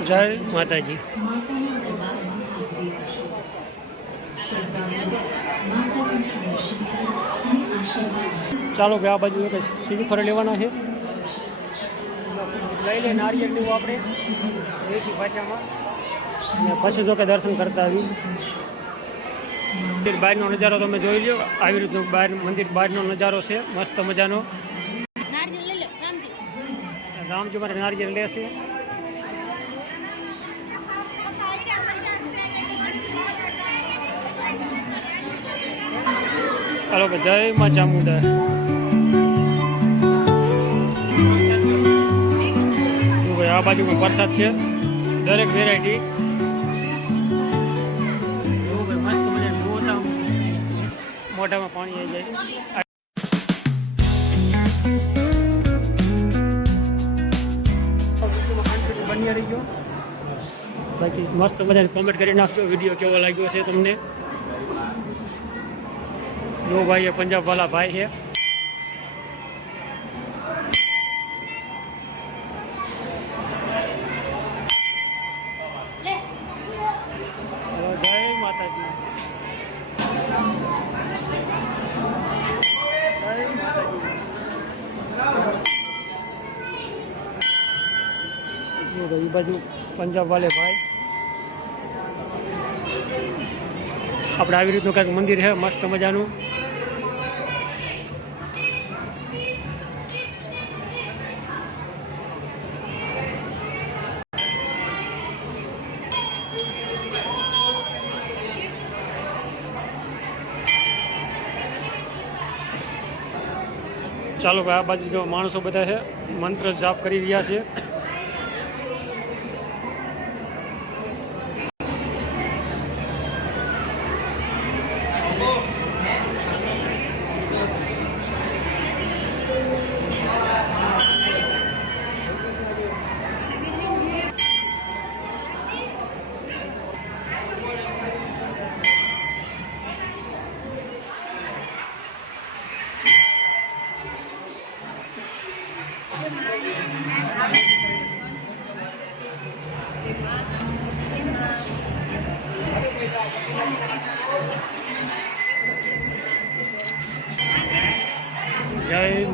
માતાજી. ચાલો ભાઈ આ બાજુ એક શ્રીફળ લેવાના છે. લઈ લે નારિયેળ લેવું આપણે. દેશી ભાષામાં. અને પછી જો કે દર્શન કરતા આવ્યું મંદિર બહારનો નજારો તમે જોઈ લો આવી રીતનો બહાર મંદિર બહારનો નજારો છે. મસ્ત મજાનો. રામજી મારે નારિયેળ લેશે. ચાલો ભાઈ જય માં ચામુંડા જો ભાઈ, આ બાજુ પણ વરસાદ છે. દરેક વેરાયટી જો ભાઈ, મસ્ત મજા જુઓ તો. આમ મોઢામાં પાણી આવી જાય. બની રહી ગયો બાકી મસ્ત મજાની કોમેન્ટ કરી નાખજો વીડિયો કેવો લાગ્યો છે તમને. જો ભાઈ એ પંજાબ વાળા ભાઈ છે જય માતાજી જય માતાજી ભાઈ એ બાજુ પંજાબ વાલે ભાઈ આપણે આવી રીતનું કંઈક મંદિર છે મસ્ત મજાનું. ચાલો ભાઈ આ બાજુ જો માણસો બધા છે મંત્ર જાપ કરી રહ્યા છે.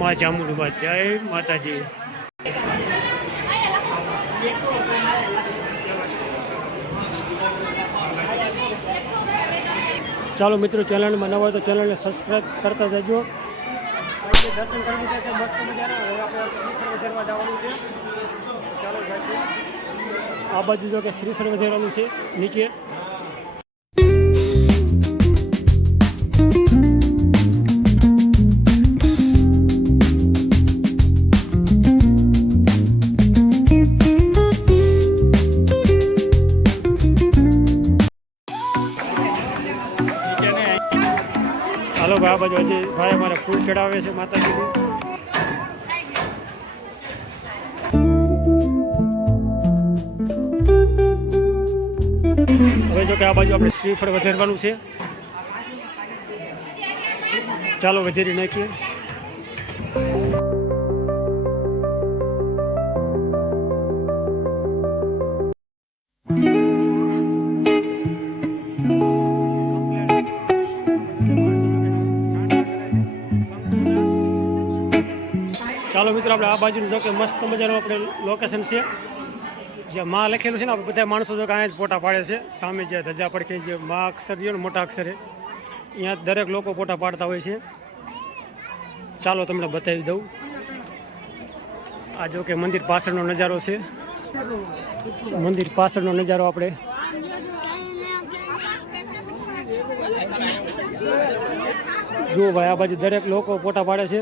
મા ચામુંડમાં જય માતાજી ચાલો મિત્રો ચેનલમાં નવા હોય તો ચેનલને સબસ્ક્રાઈબ કરતા જજો પછી દર્શન કરી લીધા છે મસ્ત મજાના હવે આપણે શ્રીફળ વધારવા જવાનું છે ચાલો જઈશું આ બાજુ જો કે શ્રીફળ વધારવાનું છે નીચે આ બાજુ હજી ભાઈ અમારે ફૂલ ચડાવે છે માતાજીનું. હવે જો કે આ બાજુ આપણે શ્રીફળ વધારવાનું છે. ચાલો વધારી નાખીએ. આપણે આ બાજુનું જો કે મસ્ત મજાનું આપણે લોકેશન છે. જે માં લખેલું છે ને, આપણે બધા માણસો જો કે અહીંયા જ ફોટા પાડે છે. સામે જે ધજા પડખે જે મા અક્ષર છે મોટા અક્ષરે. અહીંયા દરેક લોકો ફોટા પાડતા હોય છે. ચાલો તમને બતાવી દઉં. આ જો કે મંદિર પાછળનો નજારો છે. મંદિર પાછળનો નજારો આપણે જુઓ ભાઈ, આ બાજુ દરેક લોકો ફોટા પાડે છે.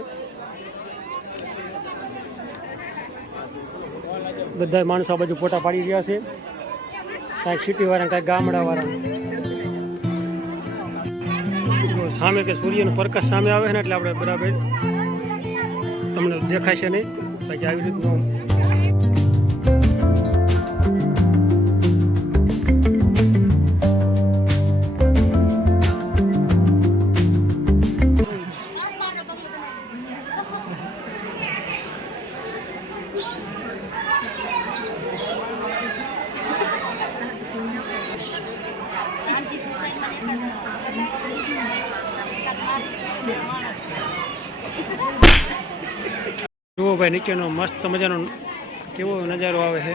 બધા માણસો આ બાજુ ફોટા પાડી રહ્યા છે. કાંઈક સિટીવાળા કાંઈક ગામડાવાળા. સામે કે સૂર્યનો પ્રકાશ સામે આવે છે ને એટલે આપણે બરાબર તમને દેખાશે નહીં. બાકી આવી રીતનું જુઓ ભાઈ નીચેનો મસ્ત મજાનો કેવો નજારો આવે છે.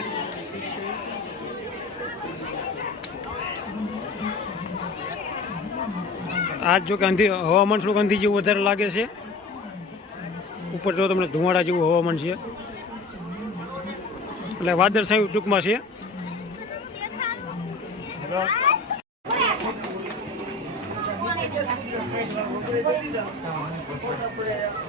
આજ જો કે અંધી હવામાન થોડુંક અંધી જેવું વધારે લાગે છે. ઉપર જો તમને ધુમાડા જેવું હવામાન છે. એટલે વાદળ સાહેબ ટૂંકમાં છે. પડે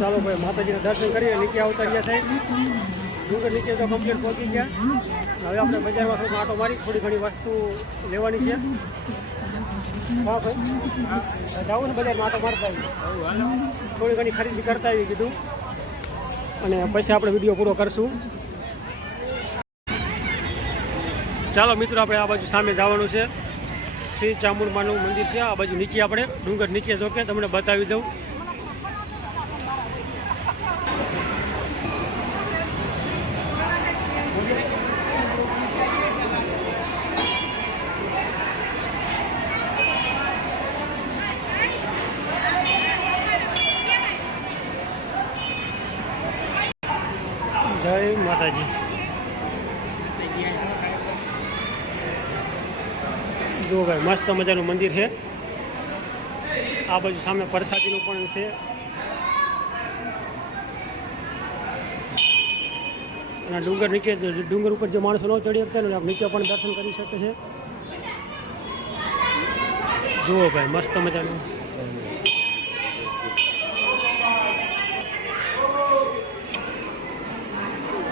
ચાલો ભાઈ, માતાજીના દર્શન કરીએ. નીચે આવતા ગયા સાહેબ. ડુંગર નીચે તો કમ્પ્લીટ પહોંચી ગયા. હવે આપણે બજારમાં શું આટો મારી, થોડી ઘણી વસ્તુ લેવાની છે. હા ભાઈ. ને બજારમાં આટો મારતા થોડી ઘણી ખરીદી કરતા આવી કીધું. અને પછી આપણે વીડિયો પૂરો કરશું. ચાલો મિત્રો, આપણે આ બાજુ સામે જવાનું છે. શ્રી ચામુંડમાનું મંદિર છે. આ બાજુ નીચે આપણે ડુંગર નીચે જોકે તમને બતાવી દઉં જય માતાજી. જુઓ ભાઈ, મસ્ત મજાનું મંદિર છે. આ બાજુ સામે પ્રસાદીનું પણ છે. ડુંગર નીચે ડુંગર ઉપર જે માણસો ન ચડી શકતા ને નીચે પણ દર્શન કરી શકે છે. જુઓ ભાઈ, મસ્ત મજાનું.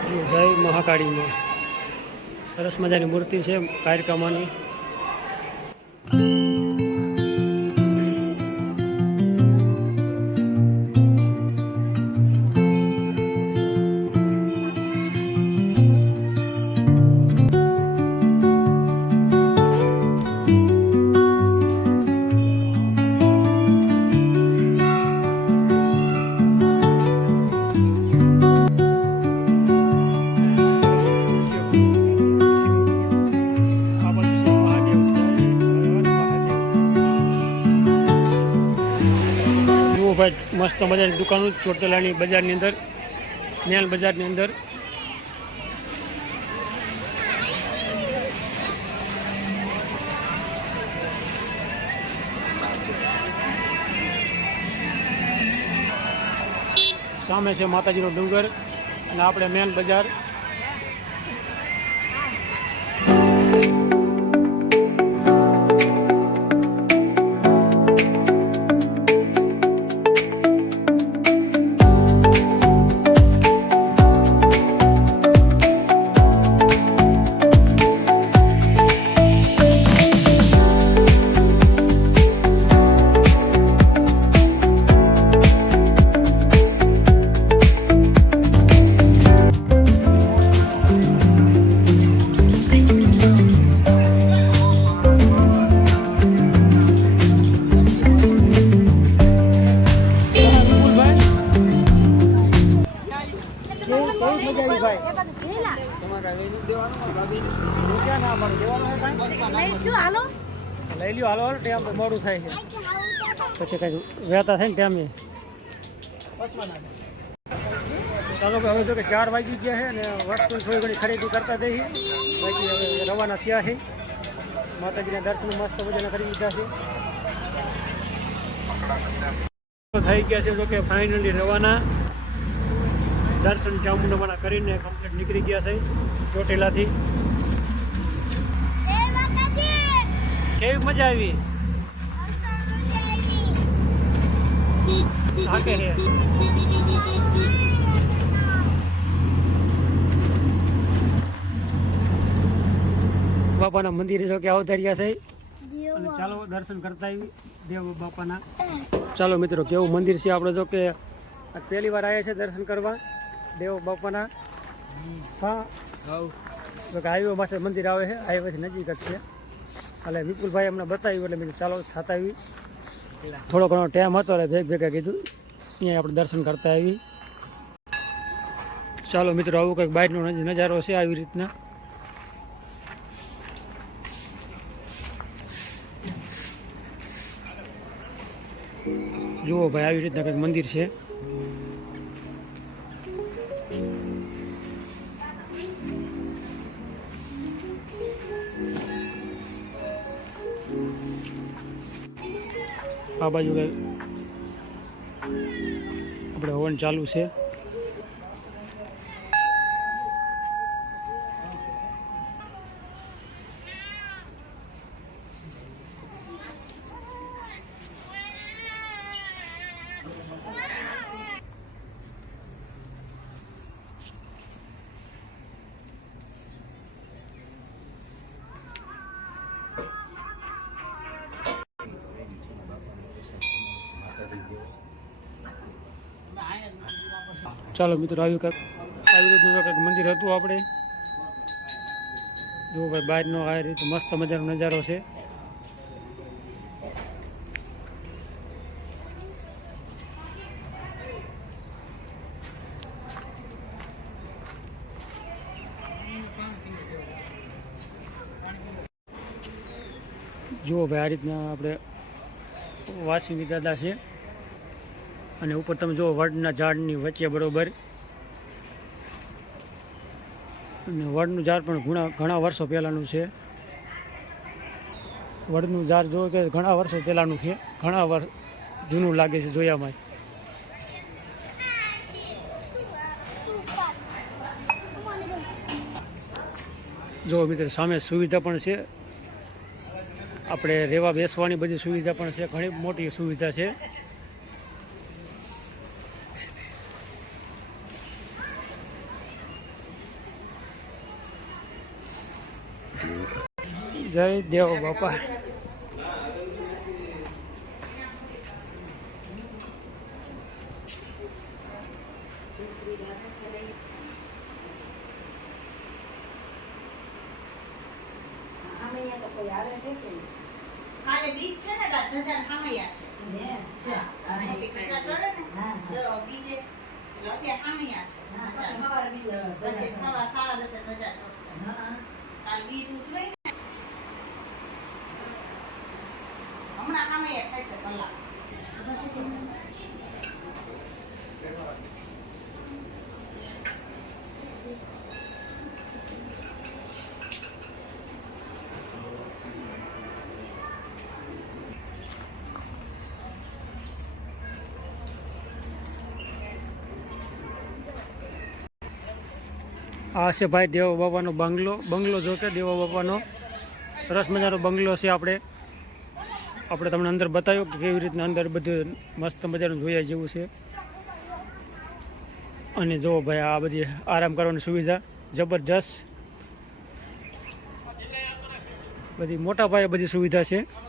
જય મહાકાળીમાં સરસ મજાની મૂર્તિ છે કાયરકામાની મસ્ત દુકાનો ચોટલાની બજારની અંદર નેલ બજારની અંદર. સામે છે માતાજીનો ડુંગર અને આપણે મેન બજાર. આવી ભાઈ લઈ લ્યો હાલો હાલો ટેમ તો મોડું થાય છે પછી કંઈક વહેતા થાય ને ચાલો હવે જો કે ચાર વાગી ગયા છે અને વસ્તુ થોડી ઘણી ખરીદી કરતા જઈએ બાકી હવે રવાના થયા છે માતાજીના દર્શન મસ્ત મજાના કરી લીધા છે થઈ ગયા છે જો કે ફાઇનલી રવાના. દર્શન ચામુંડામાના કરીને કમ્પ્લીટ નીકળી ગયા છે ચોટીલાથી. કેવી મજા આવી? છે બાપાના મંદિરે જો કે અવતાર્યા છે. અને ચાલો દર્શન કરતા આવી. દેવ બાપાના. ચાલો મિત્રો કેવું મંદિર છે આપણે? જો કે પહેલી વાર આવ્યા છે દર્શન કરવા. દેવ બાપાના. હા. હાઈવે પાસે મંદિર આવે છે હાઈવેથી નજીક જ છે. એટલે વિપુલભાઈ અમને બતાવ્યું એટલે મેં ચાલો, થતા આવી. થોડો ઘણો ટાઈમ હતો એટલે ભેગ ભેગા કીધું. અહીંયા આપણે દર્શન કરતા આવી. ચાલો મિત્રો, આવું કંઈક બહારનો નજ- નજારો છે આવી રીતના. જુઓ ભાઈ, આવી રીતના કંઈક મંદિર છે. આ બાજુ આપણે હવન ચાલુ છે. ચાલો મિત્રો આવ્યું કંઈક આવી રીતનું કંઈક મંદિર હતું આપણે. જુઓ ભાઈ, બહારનો આ રીતે મસ્ત મજાનો નજારો છે. જુઓ ભાઈ, આ રીતના આપણે વાસી દાદા છે. અને ઉપર તમે જુઓ, વડના ઝાડની વચ્ચે બરોબર. અને વડનું ઝાડ પણ ઘણા ઘણા વર્ષો પહેલાંનું છે. વડનું ઝાડ જો કે ઘણા વર્ષો પહેલાંનું છે. ઘણા વર્ષ જૂનું લાગે છે જોયામાં. જો મિત્રો, સામે સુવિધા પણ છે. આપણે રહેવા બેસવાની બધી સુવિધા પણ છે. ઘણી મોટી સુવિધા છે. જય દેવ બાપા. કાલે બીજ છે ને ધજા ખામૈયા છે. બીજે અત્યારે ખામૈયા છે. સવા સાડા દસે ધજા ચડશે. કાલ બીજ ઉછળે ને હમણાં ખામૈયા થાય છે કલાક આ છે ભાઈ દેવા બાબાનો બંગલો બંગલો જો કે દેવા બાબાનો સરસ મજાનો બંગલો છે આપણે. આપણે તમને અંદર બતાવ્યું કે કેવી રીતના અંદર બધું મસ્ત મજાનું જોયા જેવું છે. અને જો ભાઈ આ બધી આરામ કરવાની સુવિધા, જબરજસ્ત. બધી મોટા પાયે બધી સુવિધા છે.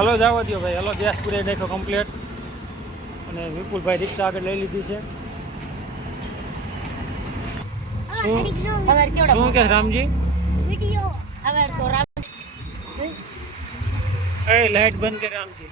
હલો જવા દો ભાઈ. હલો ગેસ પૂરી નાખ્યો કમ્પ્લીટ અને વિપુલભાઈ રિક્ષા આગળ લઈ લીધી છે. શું? કે રામજી? એ લાઈટ બંધ કરે રામજી.